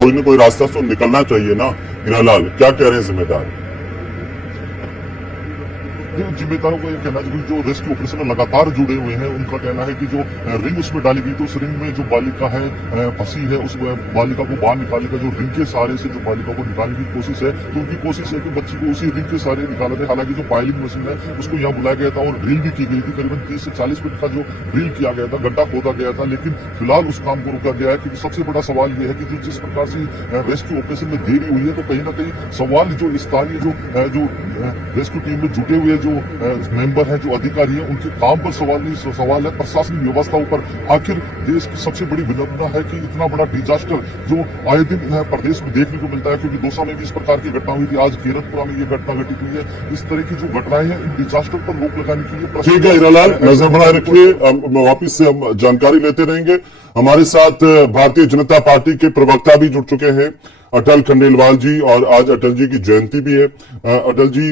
कोई ना कोई रास्ता तो निकलना चाहिए ना। हीरालाल, क्या कह रहे हैं जिम्मेदार? जिम्मेदारों का ये कहना है कि जो रेस्क्यू ऑपरेशन में लगातार जुड़े हुए हैं, उनका कहना है कि जो रिंग उसमें डाली गई, तो उस रिंग में जो बालिका है फंसी है, उस बालिका को बाहर निकालने का जो रिंग के सहारे से जो बालिका को निकालने की कोशिश है, तो उनकी कोशिश है कि बच्ची को उसी रिंग के सहारे निकाला जाए। हालांकि जो पायलिंग मशीन है उसको यहाँ बुलाया गया था और ड्रिल भी की गई थी, करीबन 30 से 40 मिनट का जो ड्रिल किया गया था, गड्ढा खोदा गया था, लेकिन फिलहाल उस काम को रोका गया है। क्योंकि सबसे बड़ा सवाल यह है कि जिस प्रकार से रेस्क्यू ऑपरेशन में देरी हुई है, तो कहीं ना कहीं सवाल जो स्थानीय जो रेस्क्यू टीम में जुटे हुए जो मेंबर है, जो अधिकारी है, उनके काम पर सवाल है प्रशासनिक व्यवस्था ऊपर। आखिर देश की सबसे बड़ी विडंबना है कि इतना बड़ा डिजास्टर जो आए दिन प्रदेश में देखने को मिलता है, क्योंकि दौसा में भी इस प्रकार की घटना हुई थी, आज कीरतपुरा में ये घटना घटित हुई है। इस तरह की जो घटनाएं हैं, इन डिजास्टर पर रोक लगाने के लिए ठीक है हीरालाल, नजर बनाए रखिए। वापिस से हम जानकारी लेते रहेंगे। हमारे साथ भारतीय जनता पार्टी के प्रवक्ता भी जुड़ चुके हैं, अटल खंडेलवाल जी, और आज अटल जी की जयंती भी है। अटल जी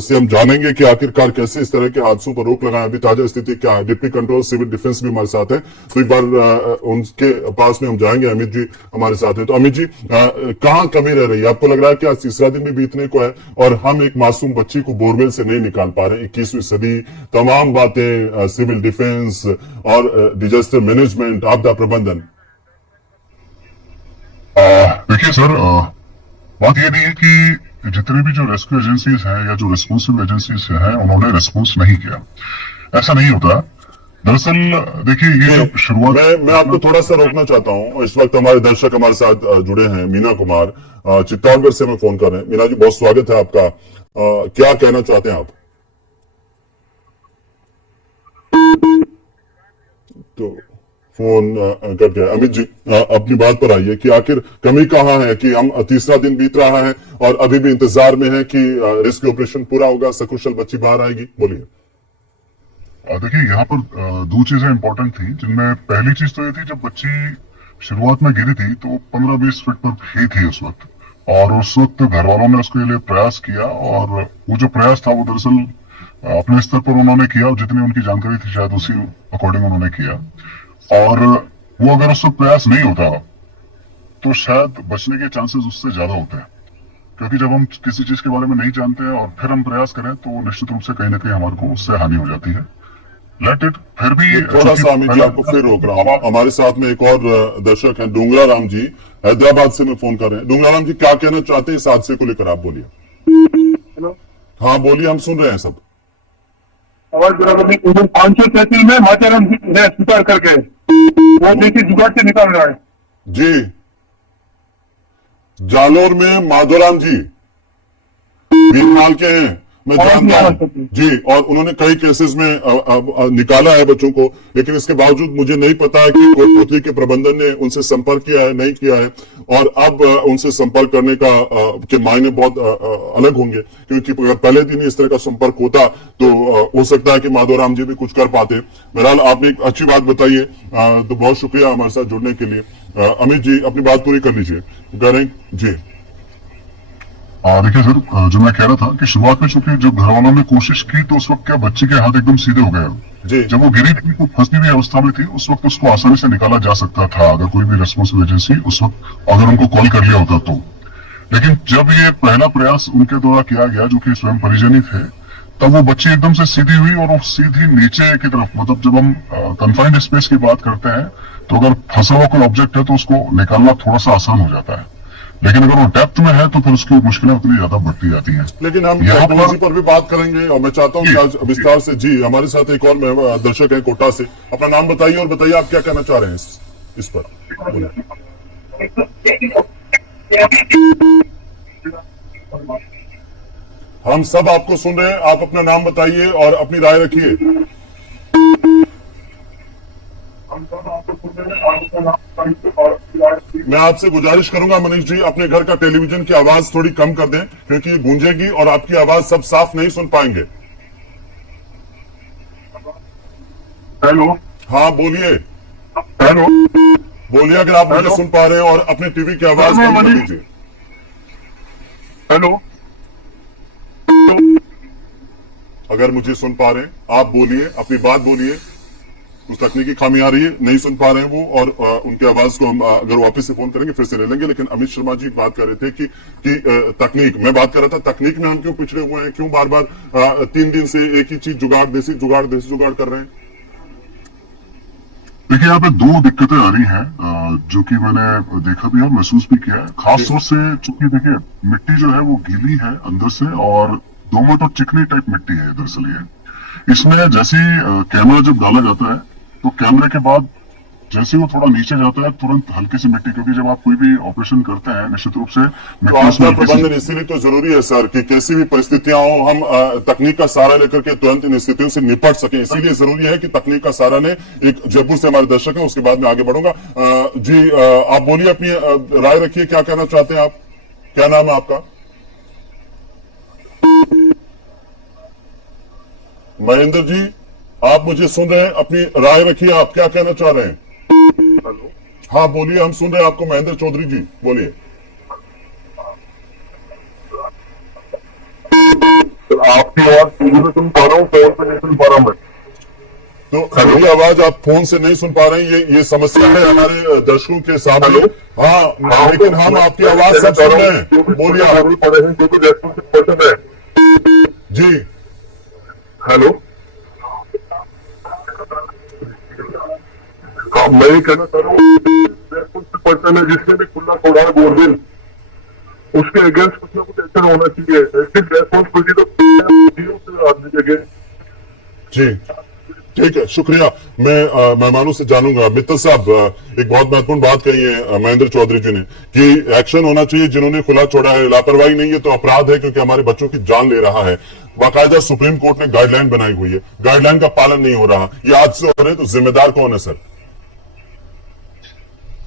से हम जानेंगे कि आखिरकार कैसे इस तरह के हादसों पर रोक लगाए, अभी ताजा स्थिति क्या है। डिप्टी कंट्रोलर सिविल डिफेंस भी हमारे साथ है, तो एक बार उनके पास में हम जाएंगे। अमित जी हमारे साथ है। तो अमित जी, कहाँ कमी रह रही है? आपको लग रहा है कि आज तीसरा दिन भी बीतने को है और हम एक मासूम बच्ची को बोरवेल से नहीं निकाल पा रहे? 21वीं सदी, तमाम बातें, सिविल डिफेंस और डिजास्टर मैनेजमेंट, आपदा प्रबंधन। देखिए सर, बात ये नहीं है कि जितने भी जो रेस्क्यू एजेंसीज हैं या जो रिस्पॉन्सिबल एजेंसीज हैं, उन्होंने रिस्पॉन्स नहीं किया। ऐसा नहीं होता। दरअसल देखिए, ये जब शुरुआत, मैं आपको थोड़ा सा रोकना चाहता हूं। इस वक्त हमारे दर्शक हमारे साथ जुड़े हैं। मीना कुमार चित्तौड़गढ़ से हमें फोन कर रहे हैं। मीना जी, बहुत स्वागत है आपका। क्या कहना चाहते हैं आप? तो फोन कट गया। अमित जी, अपनी बात पर आइए कि आखिर कमी कहाँ है कि हम तीसरा दिन बीत रहा है और अभी भी इंतजार में है कि रेस्क्यू ऑपरेशन पूरा होगा, सकुशल बच्ची बाहर आएगी। बोलिए। देखिए यहाँ पर दो चीजें इंपॉर्टेंट थी, जिनमें पहली चीज तो ये थी, जब बच्ची शुरुआत में गिरी थी तो 15-20 फीट पर ही थी उस वक्त, और उस वक्त घर वालों ने उसके लिए प्रयास किया, और वो जो प्रयास था वो दरअसल अपने स्तर पर उन्होंने किया, और जितनी उनकी जानकारी थी शायद उसी अकॉर्डिंग उन्होंने किया। और वो अगर उस वक्त प्रयास नहीं होता तो शायद बचने के चांसेस उससे ज्यादा होते हैं, क्योंकि जब हम किसी चीज के बारे में नहीं जानते हैं और फिर हम प्रयास करें तो निश्चित रूप से कहीं ना कहीं हमारे को उससे हानि हो जाती है। Let it. फिर भी थोड़ा सा अमित जी आपको फिर रोक रहा हूँ। हमारे साथ में एक और दर्शक हैं, डूंगरा राम जी, हैदराबाद से में फोन कर रहे हैं। डूंगरा राम जी, क्या कहना चाहते हैं इस हादसे को लेकर? आप बोलिए। हेलो, हाँ बोलिए, हम सुन रहे हैं सब। आवाज बराबर नहीं। 533 में माचाराम ने स्वीकार करके वो देखिए जुगाड़ से निकाल रहा है जी। जालोर में माधोराम जी भीममाल के हैं, मैं जानता हूँ जी, और उन्होंने कई केसेस में निकाला है बच्चों को, लेकिन इसके बावजूद मुझे नहीं पता है कि कोटपुतली के प्रबंधन ने उनसे संपर्क किया है, नहीं किया है। और अब उनसे संपर्क करने का के मायने बहुत अलग होंगे, क्योंकि अगर पहले दिन इस तरह का संपर्क होता तो हो सकता है कि माधोराम जी भी कुछ कर पाते। बहरहाल आपने एक अच्छी बात बताई है, तो बहुत शुक्रिया हमारे साथ जुड़ने के लिए। अमित जी, अपनी बात पूरी कर लीजिए। करें जी। देखिए सर, जो मैं कह रहा था कि शुरुआत में चूंकि जब घर वालों ने कोशिश की तो उस वक्त क्या बच्चे के हाथ एकदम सीधे हो गए। जब वो गिरी थी, वो फंसी हुई अवस्था में थी, उस वक्त उसको आसानी से निकाला जा सकता था अगर कोई भी रेस्पॉन्सिबल एजेंसी उस वक्त अगर उनको कॉल कर लिया होता तो। लेकिन जब ये पहला प्रयास उनके द्वारा किया गया, जो कि स्वयं परिजन ही थे, तब वो बच्ची एकदम से सीधी हुई और वो सीधी नीचे की तरफ, मतलब जब हम कन्फाइंड स्पेस की बात करते हैं तो अगर फंसा हुआ कोई ऑब्जेक्ट है तो उसको निकालना थोड़ा सा आसान हो जाता है, लेकिन अगर वो डेप्थ में है तो फिर उसकी मुश्किलें उतनी ज्यादा बढ़ती जाती हैं। लेकिन हम टेक्नोलॉजी पर भी बात करेंगे और मैं चाहता हूं कि आज विस्तार से जी। हमारे साथ एक और दर्शक है कोटा से। अपना नाम बताइए और बताइए आप क्या कहना चाह रहे हैं इस पर। हम सब आपको सुन रहे हैं, आप अपना नाम बताइए और अपनी राय रखिए। मैं आपसे गुजारिश करूंगा मनीष जी, अपने घर का टेलीविजन की आवाज थोड़ी कम कर दें, क्योंकि ये गूंजेगी और आपकी आवाज सब साफ नहीं सुन पाएंगे। हेलो, हाँ बोलिए। हेलो, बोलिए अगर आप मुझे सुन पा रहे हैं, और अपने टीवी की आवाज कम कर दीजिए। हेलो, अगर मुझे सुन पा रहे हैं आप बोलिए, अपनी बात बोलिए। कुछ तकनीकी खामी आ रही है, नहीं सुन पा रहे हैं वो, और उनकी आवाज को हम अगर वापस से फोन करेंगे फिर से ले लेंगे। लेकिन अमित शर्मा जी बात कर रहे थे कि तकनीक, मैं बात कर रहा था तकनीक में हम क्यों पिछड़े हुए हैं, क्यों बार बार 3 दिन से एक ही चीज जुगाड़, देसी जुगाड़ कर रहे हैं। देखिए, यहाँ पे 2 दिक्कतें आ रही हैं जो कि मैंने देखा भी है, महसूस भी किया है। खास तौर से चूंकि देखिए मिट्टी जो है वो गीली है अंदर से, और दोमट और चिकनी टाइप मिट्टी है दरअसल ये। इसमें जैसे ही कैमरा जब डाला जाता है तो कैमरे के बाद जैसे वो थोड़ा नीचे जाता है तुरंत हल्की सी मिट्टी, क्योंकि जब आप कोई भी ऑपरेशन करते हैं निश्चित रूप से तो आपदा प्रबंधन इसीलिए तो जरूरी है सर कि कैसी भी परिस्थितियां हो हम तकनीक का सहारा लेकर के तुरंत इन स्थितियों से निपट सके। इसीलिए जरूरी है कि तकनीक का सहारा लें। एक जयपुर से हमारे दर्शक हैं, उसके बाद में आगे बढ़ूंगा। जी आप बोलिए, अपनी राय रखिए, क्या कहना चाहते हैं आप, क्या नाम है आपका? महेंद्र जी, आप मुझे सुन रहे हैं, अपनी राय रखिए, आप क्या कहना चाह रहे हैं? हाँ बोलिए, हम सुन रहे हैं आपको। महेंद्र चौधरी जी बोलिए। आपकी आवाज टीवी में सुन पा रहा हूँ, फोन पे नहीं सुन पा रहा हूँ मैं। तो मेरी आवाज आप फोन से नहीं सुन पा रहे हैं, ये समस्या है हमारे दर्शकों के सामने। हाँ लेकिन हम आपकी आवाज सब सुन रहे हैं, बोलिए आप। जी हेलो, मैं ये कहना चाह रहा हूँ पर्सन है जिसने भी खुला छोड़ा है बोरवेल, उसके अगेंस्ट कुछ ना कुछ एक्शन होना चाहिए। सिर्फ रेस्पॉन्सिबिलिटी तो जी ठीक है, शुक्रिया। मैं मेहमानों से जानूंगा। मित्तल साहब, एक बहुत महत्वपूर्ण बात कही है महेंद्र चौधरी जी ने कि एक्शन होना चाहिए जिन्होंने खुला छोड़ा है। लापरवाही नहीं है तो अपराध है, क्योंकि हमारे बच्चों की जान ले रहा है। बाकायदा सुप्रीम कोर्ट ने गाइडलाइन बनाई हुई है, गाइडलाइन का पालन नहीं हो रहा। ये हादसे हो रहे हैं तो जिम्मेदार कौन है सर?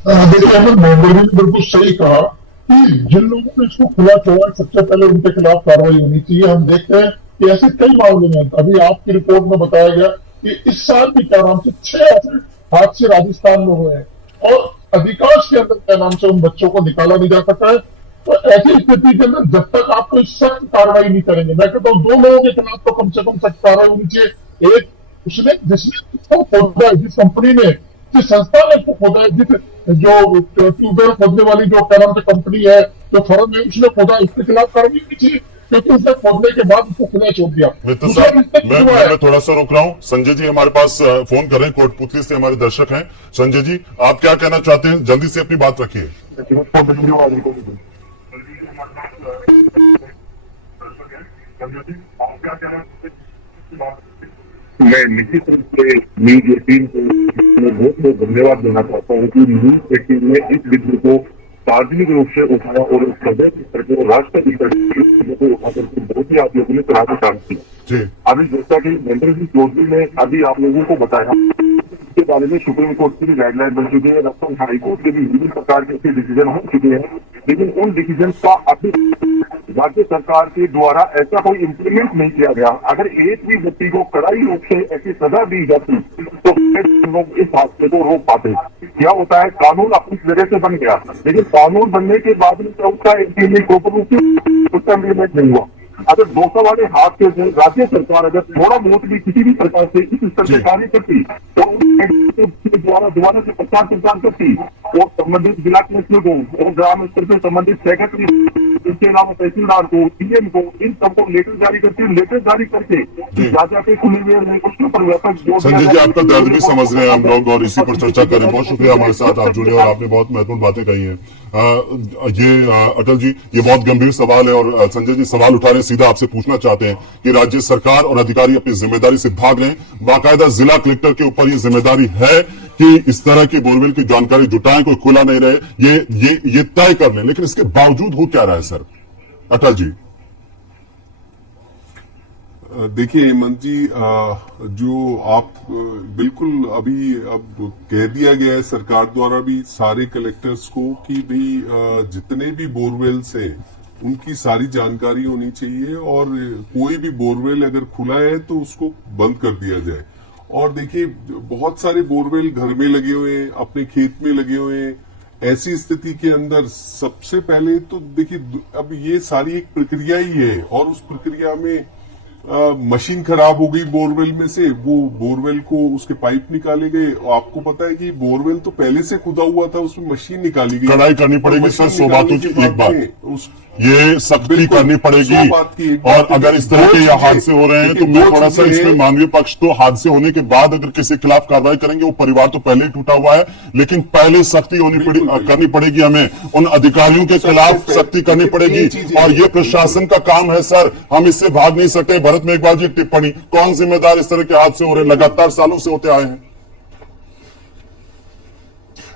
देखिए, अहमद महेंद्र ने बिल्कुल सही कहा कि जिन लोगों ने इसको खुला छोड़ा सबसे पहले उनके खिलाफ कार्रवाई होनी चाहिए। हम देखते हैं कि ऐसे कई मामले में, अभी आपकी रिपोर्ट में बताया गया कि इस साल भी क्या नाम से 6 ऐसे हादसे राजस्थान में हुए हैं, और अधिकांश के अंदर क्या नाम से उन बच्चों को निकाला नहीं जा सका है। तो ऐसी स्थिति के अंदर जब तक आप कोई सख्त कार्रवाई नहीं करेंगे, मैं कहता हूँ 2 लोगों के खिलाफ तो कम से कम सख्त कार्रवाई होनी चाहिए। एक उसने जिसने खोदा है, जिस कंपनी ने, जिस संस्था ने खोदा है, जिस जो ट्यूबवेल खोदने वाली जो क्या नाम से कंपनी है, जो फर्म है, उसने खोदा, उसके खिलाफ कार्रवाई होनी चाहिए, क्योंकि उसने खोदने के बाद उसको खुला छोड़ दिया। मैं थोड़ा सा रोक रहा हूँ। संजय जी हमारे पास फोन कर रहे हैं, कोटपुतली से हमारे दर्शक हैं। संजय जी, आप क्या कहना चाहते हैं? जल्दी से अपनी बात रखिए। मैं निश्चित रूप से न्यूज 18 को बहुत बहुत धन्यवाद देना चाहता हूँ कि न्यूज 18 ने इस विषय को सार्वजनिक रूप से उठाया और प्रदेश स्तर पर, राष्ट्र स्तर को उठा करके बहुत ही आप लोगों ने सराहना काम की। अभी जैसा कि महेंद्र जी चौधरी ने अभी आप लोगों को बताया, इसके बारे में सुप्रीम कोर्ट की भी गाइडलाइन बन चुकी है, राजस्थान हाई कोर्ट के भी विभिन्न प्रकार के डिसीजन हो चुके हैं, लेकिन उन डिसीजन का अभी राज्य सरकार के द्वारा ऐसा कोई इम्प्लीमेंट नहीं किया गया। अगर एक भी व्यक्ति को कड़ाई रूप से ऐसी सजा दी जाती तो लोग इस हादसे को रोक पाते। क्या होता है, कानून अपनी जगह से बन गया, लेकिन कानून बनने के बाद में उसका प्रॉपर रूप से उसका इम्प्लीमेंट नहीं हुआ। अगर 200 वाले हाथ के राज्य सरकार अगर थोड़ा बहुत भी किसी भी प्रकार से इस स्तर से कार्य करती तो दोबारा से प्रचार करती और संबंधित जिला कलेक्टर को और ग्राम स्तर पर संबंधित सेक्रेटरी, इसके अलावा तहसीलदार को, डीएम को, इन सबको लेटर जारी करके राजा के खुले हुए उसके ऊपर व्यापक। संजय जी, आपका दर्द भी समझ रहे हैं हम लोग और इसी पर चर्चा करें। बहुत शुक्रिया हमारे साथ आप जुड़े और आपने बहुत महत्वपूर्ण बातें कही हैं। ये अटल जी, ये बहुत गंभीर सवाल है और संजय जी सवाल उठा रहे हैं, सीधा आपसे पूछना चाहते हैं कि राज्य सरकार और अधिकारी अपनी जिम्मेदारी से भाग लें। बाकायदा जिला कलेक्टर के ऊपर ये जिम्मेदारी है कि इस तरह की बोरवेल की जानकारी जुटाएं, कोई खुला नहीं रहे, ये तय कर लें। लेकिन इसके बावजूद हो क्या रहा है सर? अटल जी देखिए हेमंत जी, जो आप बिल्कुल अभी अब कह दिया गया है सरकार द्वारा भी सारे कलेक्टर्स को कि भाई जितने भी बोरवेल्स हैं उनकी सारी जानकारी होनी चाहिए और कोई भी बोरवेल अगर खुला है तो उसको बंद कर दिया जाए। और देखिए बहुत सारे बोरवेल घर में लगे हुए हैं, अपने खेत में लगे हुए हैं। ऐसी स्थिति के अंदर सबसे पहले तो देखिए अब ये सारी एक प्रक्रिया ही है और उस प्रक्रिया में मशीन खराब हो गई बोरवेल में से, वो बोरवेल को उसके पाइप निकाले गए। और आपको पता है कि बोरवेल तो पहले से खुदा हुआ था, उसमें मशीन निकाली गई। कड़ाई करनी पड़ेगी सर, 100 बातों की एक बात, ये सख्ती करनी पड़ेगी। और अगर इस तरह के ये हादसे हो रहे हैं तो मैं थोड़ा सा इसमें मानवीय पक्ष, तो हादसे होने के बाद अगर किसी के खिलाफ कार्रवाई करेंगे, वो परिवार तो पहले ही टूटा हुआ है, लेकिन पहले सख्ती करनी पड़ेगी, हमें उन अधिकारियों के खिलाफ सख्ती करनी पड़ेगी। और ये प्रशासन का काम है सर, हम इससे भाग नहीं सकते। भरत मेघवाल जी टिप्पणी, कौन जिम्मेदार इस तरह के हादसे हो रहे हैं, लगातार सालों से होते आए हैं।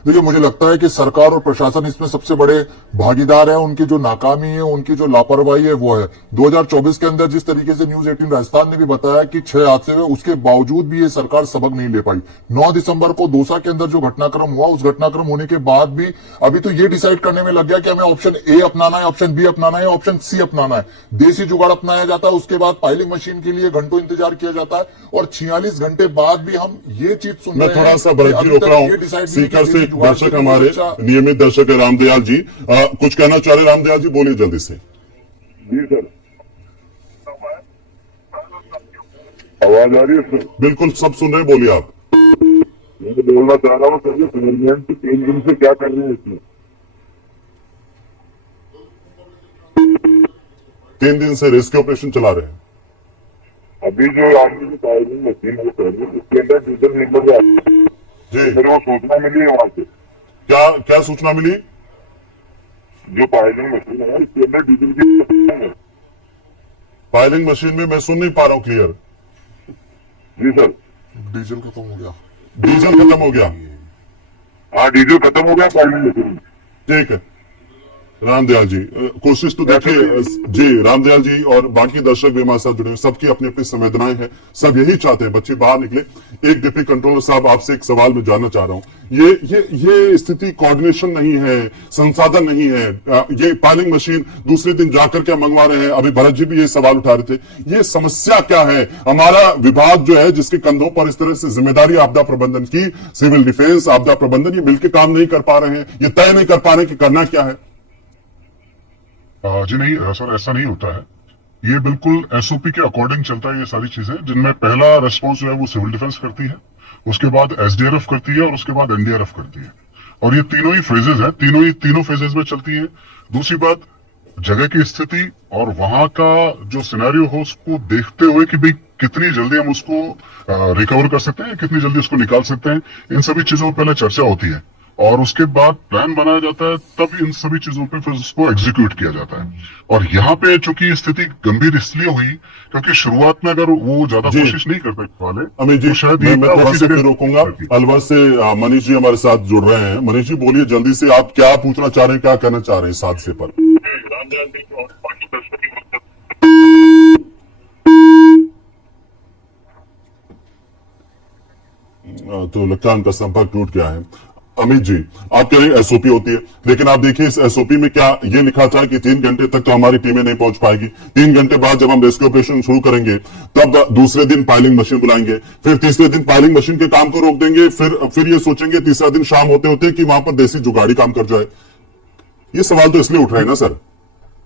देखिए, मुझे लगता है कि सरकार और प्रशासन इसमें सबसे बड़े भागीदार है। उनकी जो नाकामी है, उनकी जो लापरवाही है, वो है 2024 के अंदर जिस तरीके से न्यूज 18 राजस्थान ने भी बताया कि 6 हादसे हुए, उसके बावजूद भी ये सरकार सबक नहीं ले पाई। 9 दिसंबर को दौसा के अंदर जो घटनाक्रम हुआ, उस घटनाक्रम होने के बाद भी अभी तो ये डिसाइड करने में लग गया कि हमें ऑप्शन ए अपनाना है, ऑप्शन बी अपनाना है, ऑप्शन सी अपनाना है। देसी जुगाड़ अपनाया जाता है, उसके बाद पाइलिंग मशीन के लिए घंटों इंतजार किया जाता है, और 46 घंटे बाद भी हम ये चीज सुन रहे हैं। मैं थोड़ा सा भरत जी रोक रहा हूं, सीकर से दर्शक, हमारे नियमित दर्शक है रामदयाल जी, कुछ कहना चाह रहे रामदयाल जी, बोलिए जल्दी से। जी सर, आवाज आ रही है सर? बिल्कुल, सब सुन रहे, बोलिए आप। मैं बोलना चाह रहा हूँ सर, ये गवर्नमेंट 3 दिन से क्या कर रही है इसमें? 3 दिन से रेस्क्यू ऑपरेशन चला रहे हैं। अभी जो आपकी जो पाइलिंग मशीन है सर, उसके अंदर डीजल निकल गया जी, मेरे को सूचना मिली है वहां से। क्या सूचना मिली? जो पाइलिंग मशीन है इसके अंदर डीजल की है। फाइलिंग मशीन में मैं सुन नहीं पा रहा हूं क्लियर। जी सर, डीजल खत्म हो गया। डीजल खत्म हो गया? हाँ, डीजल खत्म हो गया पाइलिंग मशीन में। ठीक है रामदयाल जी, कोशिश तो देखिए जी। रामदयाल जी और बाकी दर्शक भी हमारे साथ जुड़े हैं, सबकी अपनी अपनी संवेदनाएं हैं, सब यही चाहते हैं बच्चे बाहर निकले। एक डिप्टी कंट्रोलर साहब, आपसे एक सवाल मैं जानना चाह रहा हूं, ये स्थिति कोऑर्डिनेशन नहीं है, संसाधन नहीं है। ये पाइलिंग मशीन दूसरे दिन जाकर के मंगवा रहे हैं, अभी भरत जी भी ये सवाल उठा रहे थे, ये समस्या क्या है? हमारा विभाग जो है, जिसके कंधों पर इस तरह से जिम्मेदारी आपदा प्रबंधन की, सिविल डिफेंस, आपदा प्रबंधन, ये मिलकर काम नहीं कर पा रहे हैं, ये तय नहीं कर पा रहे कि करना क्या है। जी नहीं सर, ऐसा नहीं होता है। ये बिल्कुल एसओपी के अकॉर्डिंग चलता है ये सारी चीजें, जिनमें पहला रेस्पॉन्स जो है वो सिविल डिफेंस करती है, उसके बाद एसडीआरएफ करती है, और उसके बाद एनडीआरएफ करती है। और ये तीनों ही फेजेज है, तीनों फेजेज में चलती है। दूसरी बात, जगह की स्थिति और वहां का जो सिनेरियो हो, उसको देखते हुए कि भाई कितनी जल्दी हम उसको रिकवर कर सकते हैं, कितनी जल्दी उसको निकाल सकते हैं, इन सभी चीजों पर पहले चर्चा होती है, और उसके बाद प्लान बनाया जाता है, तब इन सभी चीजों पे फिर उसको एग्जीक्यूट किया जाता है। और यहाँ पे चूंकि स्थिति गंभीर इसलिए हुई क्योंकि शुरुआत में अगर वो ज्यादा कोशिश नहीं करते वाले, अमित जी, तो शायद मैं थोड़ा सा फिर रोकूंगा। अलवर से मनीष जी हमारे साथ जुड़ रहे हैं। मनीष जी बोलिए जल्दी से, आप क्या पूछना चाह रहे हैं, क्या कहना चाह रहे हैं इस हादसे पर? तो लगता है उनका संपर्क टूट गया है। अमित जी, आप कह रहे हैं एसओपी होती है, लेकिन आप देखिए इस एसओपी में क्या ये लिखा था कि 3 घंटे तक तो हमारी टीमें नहीं पहुंच पाएगी। 3 घंटे बाद जब हम रेस्क्यू ऑपरेशन शुरू करेंगे, तब दूसरे दिन पाइलिंग मशीन बुलाएंगे, फिर तीसरे दिन पाइलिंग मशीन के काम को रोक देंगे, फिर ये सोचेंगे तीसरा दिन शाम होते होते कि वहां पर देसी जुगाड़ी काम कर जाए। ये सवाल तो इसलिए उठ रहे हैं ना सर?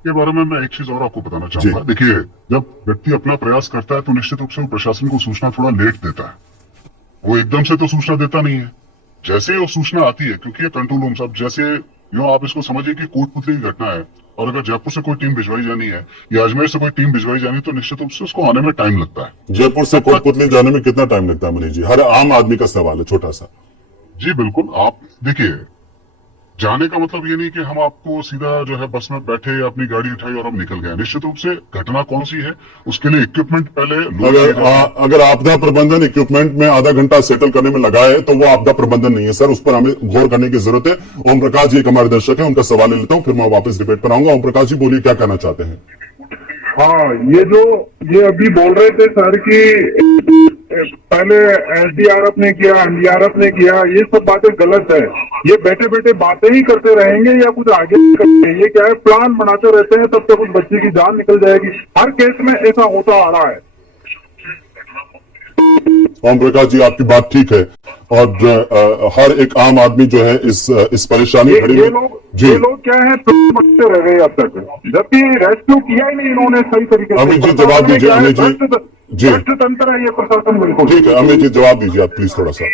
के बारे में मैं एक चीज और आपको बताना चाहूंगा। देखिए, जब व्यक्ति अपना प्रयास करता है तो निश्चित रूप से वो प्रशासन को सूचना थोड़ा लेट देता है, वो एकदम से तो सूचना देता नहीं है। जैसे ही वो सूचना आती है, क्योंकि ये कंट्रोल रूम सब, जैसे यूं आप इसको समझिए कि कोटपुतली की घटना है, और अगर जयपुर से कोई टीम भिजवाई जानी है या अजमेर से कोई टीम भिजवाई जानी है, तो निश्चित रूप से उसको आने में टाइम लगता है। जयपुर से कोटपुतली जाने में कितना टाइम लगता है मनीष जी? हर आम आदमी का सवाल है, छोटा सा। जी बिल्कुल, आप देखिए, जाने का मतलब ये नहीं कि हम आपको सीधा जो है बस में बैठे, अपनी गाड़ी उठाई और हम निकल गए। निश्चित रूप से घटना कौन सी है, उसके लिए इक्विपमेंट पहले अगर आपदा प्रबंधन इक्विपमेंट में आधा घंटा सेटल करने में लगा है, तो वो आपदा प्रबंधन नहीं है सर, उस पर हमें गौर करने की जरूरत है। ओम प्रकाश जी एक हमारे दर्शक है, उनका सवाल ले लेता हूं, फिर मैं वापस डिबेट पर आऊंगा। ओम प्रकाश जी बोलिए, क्या कहना चाहते हैं? हाँ, ये अभी बोल रहे थे सर कि पहले एसडीआरएफ ने किया, एनडीआरएफ ने किया, ये सब बातें गलत है। ये बैठे बैठे बातें ही करते रहेंगे या कुछ आगे करेंगे? ये क्या है, प्लान बनाते रहते हैं, तब तक उस बच्चे की जान निकल जाएगी। हर केस में ऐसा होता आ रहा है। ओम प्रकाश जी, आपकी बात ठीक है और हर एक आम आदमी जो है इस परेशानी घड़ी ये में लोग क्या है मरते रह गए अब तक, जबकि रेस्क्यू किया ही नहीं इन्होंने सही तरीके से। अमित जी जवाब दीजिए। अमित जी जी भ्रष्ट तंत्र है ये प्रशासन, बिल्कुल ठीक है। अमित जी जवाब दीजिए आप प्लीज थोड़ा सा।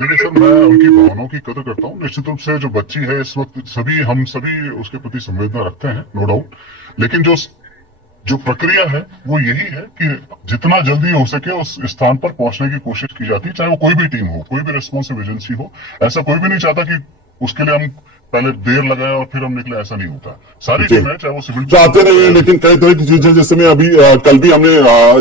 देखिए सर, मैं उनकी भावनाओं की कदर करता हूँ। निश्चित रूप से जो बच्ची है इस वक्त हम सभी उसके प्रति संवेदना रखते हैं, नो डाउट। लेकिन जो प्रक्रिया है वो यही है कि जितना जल्दी हो सके उस स्थान पर पहुंचने की कोशिश की जाती है, चाहे वो कोई भी टीम हो, कोई भी रिस्पॉन्सिव एजेंसी हो। ऐसा कोई भी नहीं चाहता कि उसके लिए हम पहले देर लगाए और फिर हम निकले, ऐसा नहीं होता। सारी टीमें चाहे वो सिविल चाहते नहीं है, लेकिन कई तरह की चीजें, जैसे मैं अभी कल भी हमने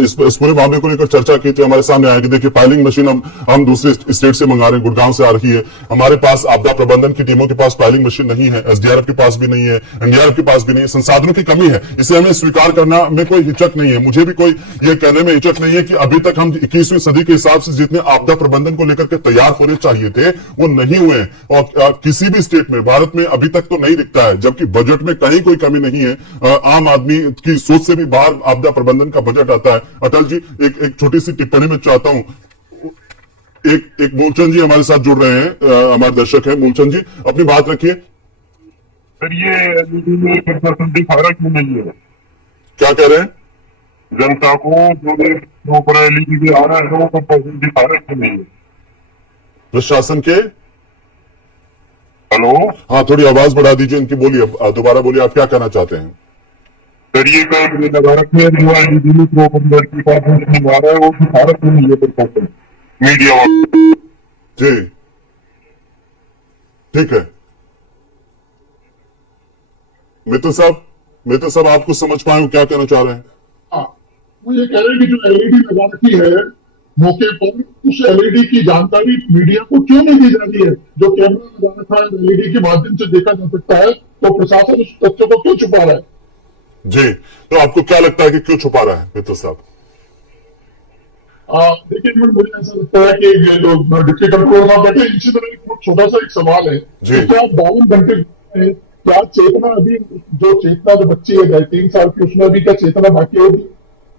इस पूरे मामले को लेकर चर्चा की थी। हमारे सामने आया कि देखिए फाइलिंग मशीन हम दूसरे स्टेट से मंगा रहे हैं, गुड़गांव से आ रही है। हमारे पास आपदा प्रबंधन की टीमों के पास फाइलिंग मशीन नहीं है, एसडीआरएफ के पास भी नहीं है, एनडीआरएफ के पास भी नहीं है। संसाधनों की कमी है, इसे हमें स्वीकार करना में कोई हिचक नहीं है। मुझे भी कोई ये कहने में हिचक नहीं है कि अभी तक हम 21वीं सदी के हिसाब से जितने आपदा प्रबंधन को लेकर के तैयार होने चाहिए थे वो नहीं हुए। और किसी भी स्टेट में भारत में अभी तक नहीं दिखता है, जबकि बजट में कहीं कोई कमी नहीं है। आम आदमी की सोच से भी बाहर आपदा प्रबंधन का बजट आता है। अटल जी, एक छोटी सी टिप्पणी में चाहता हूं, एक मूलचंद जी हमारे साथ जुड़ रहे हैं, हमारे दर्शक हैं। मूलचंद जी अपनी बात रखिए। सर ये दिखारा क्यों नहीं है? क्या कह रहे हैं? जनता को जो ऊपर एलईडी आ रहा है वो दिखारा क्यों नहीं है? प्रशासन के हेलो, हाँ, थोड़ी आवाज बढ़ा दीजिए इनकी, बोलिए, दोबारा बोलिए, आप क्या कहना चाहते हैं? सर ये कहीं लगा रखे हैं जो एलईडी लड़की का आ रहा है वो दिखारा क्यों नहीं है प्रशासन, मीडिया वाले? जी ठीक है। मित्र साहब आप कुछ समझ पाए हो क्या कहना चाह रहे हैं? वो ये कह रहे हैं कि जो एलईडी लगा रखी है मौके पर, उस एलईडी की जानकारी मीडिया को क्यों नहीं दी जाती है? जो कैमरा लगा रखा है एलईडी के माध्यम से देखा जा सकता है, तो प्रशासन उस तथ्य को क्यों छुपा रहा है? जी, तो आपको क्या लगता है कि क्यों छुपा रहा है मित्र साहब? देखिए, मुझे ऐसा लगता है कि ये जो डिप्टी कंट्रोलर साहब बैठे, इसी तरह एक बहुत छोटा सा एक सवाल है कि क्या 52 घंटे में क्या चेतना, अभी जो चेतना जो बच्ची है 3 साल की, उसमें अभी क्या चेतना बाकी होगी?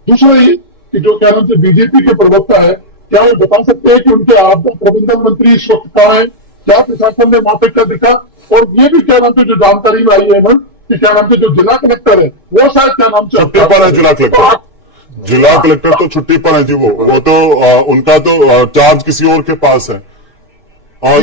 दूसरा ये कि जो क्या नाम से बीजेपी के प्रवक्ता है, क्या वो बता सकते हैं कि उनके आपदा प्रबंधन मंत्री इस वक्त कहाँ है? क्या प्रशासन ने वहां पे क्या दिखा? और ये भी क्या नाम से जो जानकारी में आई है ना कि क्या नाम से जो जिला कलेक्टर है वो शायद क्या नाम से छुट्टी पर है। जिला कलेक्टर तो छुट्टी पर है जी। वो तो उनका तो चार्ज किसी और के पास है। और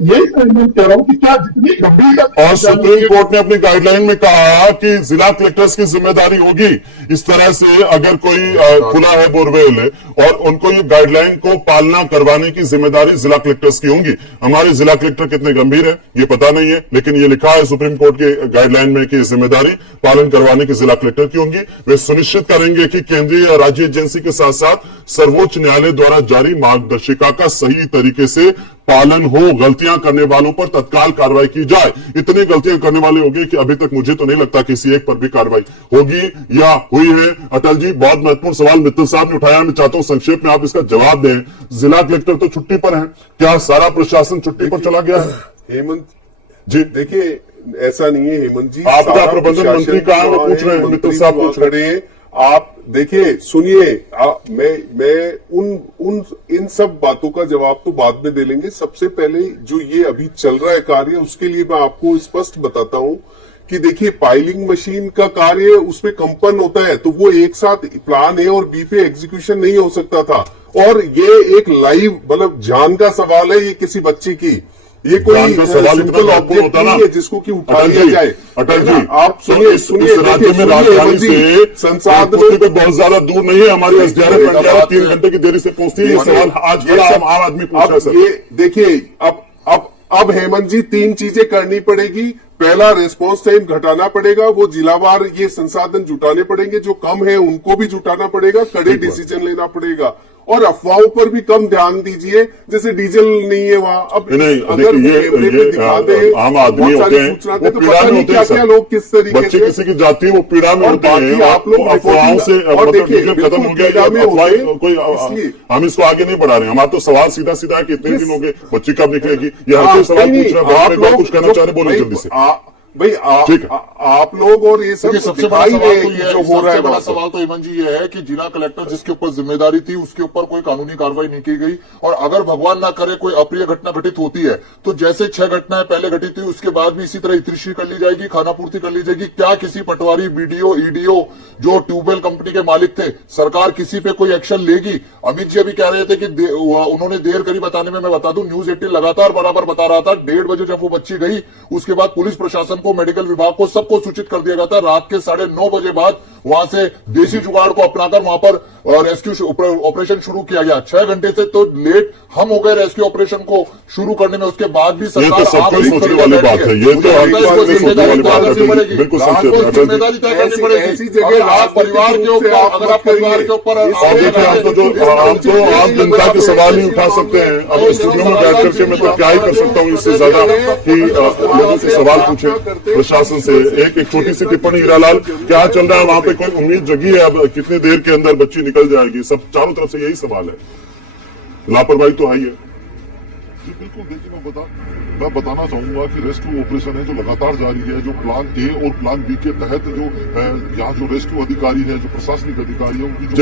यही मैं कह रहा हूँ कि क्या जितनी गंभीरता, और सुप्रीम कोर्ट ने अपनी गाइडलाइन में कहा कि जिला कलेक्टर्स की जिम्मेदारी होगी इस तरह से, अगर कोई खुला है बोरवेल और उनको ये गाइडलाइन को पालना करवाने की जिम्मेदारी जिला कलेक्टर्स की होंगी। हमारे जिला कलेक्टर कितने गंभीर है ये पता नहीं है, लेकिन ये लिखा है सुप्रीम कोर्ट के गाइडलाइन में कि जिम्मेदारी पालन करवाने की जिला कलेक्टर की होंगी। वे सुनिश्चित करेंगे कि केंद्रीय या राज्य एजेंसी के साथ साथ सर्वोच्च न्यायालय द्वारा जारी मार्गदर्शिका का सही तरीके से पालन हो, गलतियां करने वालों पर तत्काल कार्रवाई की जाए। इतनी गलतियां करने वाले होंगे कि अभी तक मुझे तो नहीं लगता किसी एक पर भी कार्रवाई होगी या हुई है। अटल जी, बहुत महत्वपूर्ण सवाल मित्तल साहब ने उठाया, मैं चाहता हूं संक्षेप में आप इसका जवाब दें। जिला कलेक्टर तो छुट्टी पर है, क्या सारा प्रशासन छुट्टी पर चला गया है? हेमंत जी देखिए, ऐसा नहीं है हेमंत जी। आपदा प्रबंधन मंत्री कहा है, वो पूछ रहे हैं, मित्तल साहब पूछ रहे हैं। आप देखिए, सुनिए, मैं इन सब बातों का जवाब तो बाद में दे लेंगे। सबसे पहले जो ये अभी चल रहा है कार्य, उसके लिए मैं आपको स्पष्ट बताता हूं कि देखिए, पाइलिंग मशीन का कार्य, उसमें कंपन होता है, तो वो एक साथ प्लान ए और बी पे एग्जीक्यूशन नहीं हो सकता था। और ये एक लाइव, मतलब जान का सवाल है, ये किसी बच्ची की, ये कोई सिंपल ऑब्जेक्ट नहीं है जिसको कि उठा लिया जाए। अटल जी, आप सुनिए, राज्य में राजधानी से संसाधनों पे बहुत ज्यादा दूर नहीं है। हमारी एसडीआरएफ 3 घंटे की देरी से पहुंचती है। ये सवाल आज बड़ा आम आदमी पूछ रहा है। ये देखिए, अब हेमंत जी 3 चीजें करनी पड़ेगी। पहला, रिस्पांस टाइम घटाना पड़ेगा, वो जिलावार ये संसाधन जुटाने पड़ेंगे, जो कम है उनको भी जुटाना पड़ेगा, कड़े डिसीजन लेना पड़ेगा। और अफवाहों पर भी कम ध्यान दीजिए, जैसे डीजल नहीं है वहां। अब नहीं, अगर ये दिखा दे, आम आदमी होते हैं, वो पीड़ा में होते हैं। क्या लोग किस तरीके बच्चे से, किसी की जाती है, वो पीड़ा में होते हैं। आप लोग अफवाहों से मतलब खत्म हो गया, कोई हम इसको आगे नहीं बढ़ा रहे। हमारा तो सवाल सीधा है कि इतने दिन हो गए, बच्ची कब निकलेगी? ये हर कोई सवाल पूछ रहा है। आप लोग कुछ कहना चाह रहे, बोलिए जल्दी से। भाई ठीक है। आप लोग और ये सब देखिए, सबसे बड़ा दिखाई सवाल दे तो कि ये है, जो हो रहा है सबसे बड़ा वहां पर। सवाल तो हेमंत जी ये है कि जिला कलेक्टर जिसके ऊपर जिम्मेदारी थी उसके ऊपर कोई कानूनी कार्रवाई नहीं की गई। और अगर भगवान ना करे कोई अप्रिय घटना घटित होती है तो जैसे 6 घटनाएं पहले घटित हुई उसके बाद भी इसी तरह इतरिशी कर ली जाएगी, खानापूर्ति कर ली जाएगी। क्या किसी पटवारी, बीडीओ, ईडीओ जो ट्यूबवेल कंपनी के मालिक थे, सरकार किसी पे कोई एक्शन लेगी? अमित जी अभी कह रहे थे कि उन्होंने देर करी बताने में। मैं बता दूं, न्यूज 18 लगातार बराबर बता रहा था। 1:30 बजे जब वो बच्ची गई उसके बाद पुलिस प्रशासन को, मेडिकल विभाग को, सबको सूचित कर दिया गया था। रात के 9:30 बजे बाद वहां से देसी जुगाड़ को अपनाकर वहां पर रेस्क्यू ऑपरेशन शुरू किया गया। 6 घंटे से तो लेट हम हो गए रेस्क्यू ऑपरेशन को शुरू करने में। उसके बाद भी ये सरकार तो सबको ही सोचने वाली बात है। ये तो हर बात में सोचने वाली बात है। बिल्कुल जिम्मेदारी तय करनी पड़ेगी। ऐसी जगह आप परिवार के ऊपर, अगर आप परिवार के ऊपर और देखिए, आप तो आम जनता के सवाल ही उठा सकते हैं। अब स्टूडियो में बैठ करके मैं तो क्या ही कर सकता हूँ इससे ज्यादा कि लोगों से सवाल पूछे प्रशासन से। एक छोटी सी टिप्पणी, हीरालाल, क्या चल रहा है वहां पे? कोई उम्मीद जगी है अब कितने देर के अंदर बच्ची निकल जाएगी? सब चारों तरफ से यही सवाल है। लापरवाही तो है ही है। जी बिल्कुल। देखिए, मैं बताना चाहूंगा कि रेस्क्यू ऑपरेशन है जो लगातार जारी है। जो प्लान ए और प्लान बी के तहत जो यहाँ जो रेस्क्यू अधिकारी है, जो प्रशासनिक अधिकारी है, उनकी जो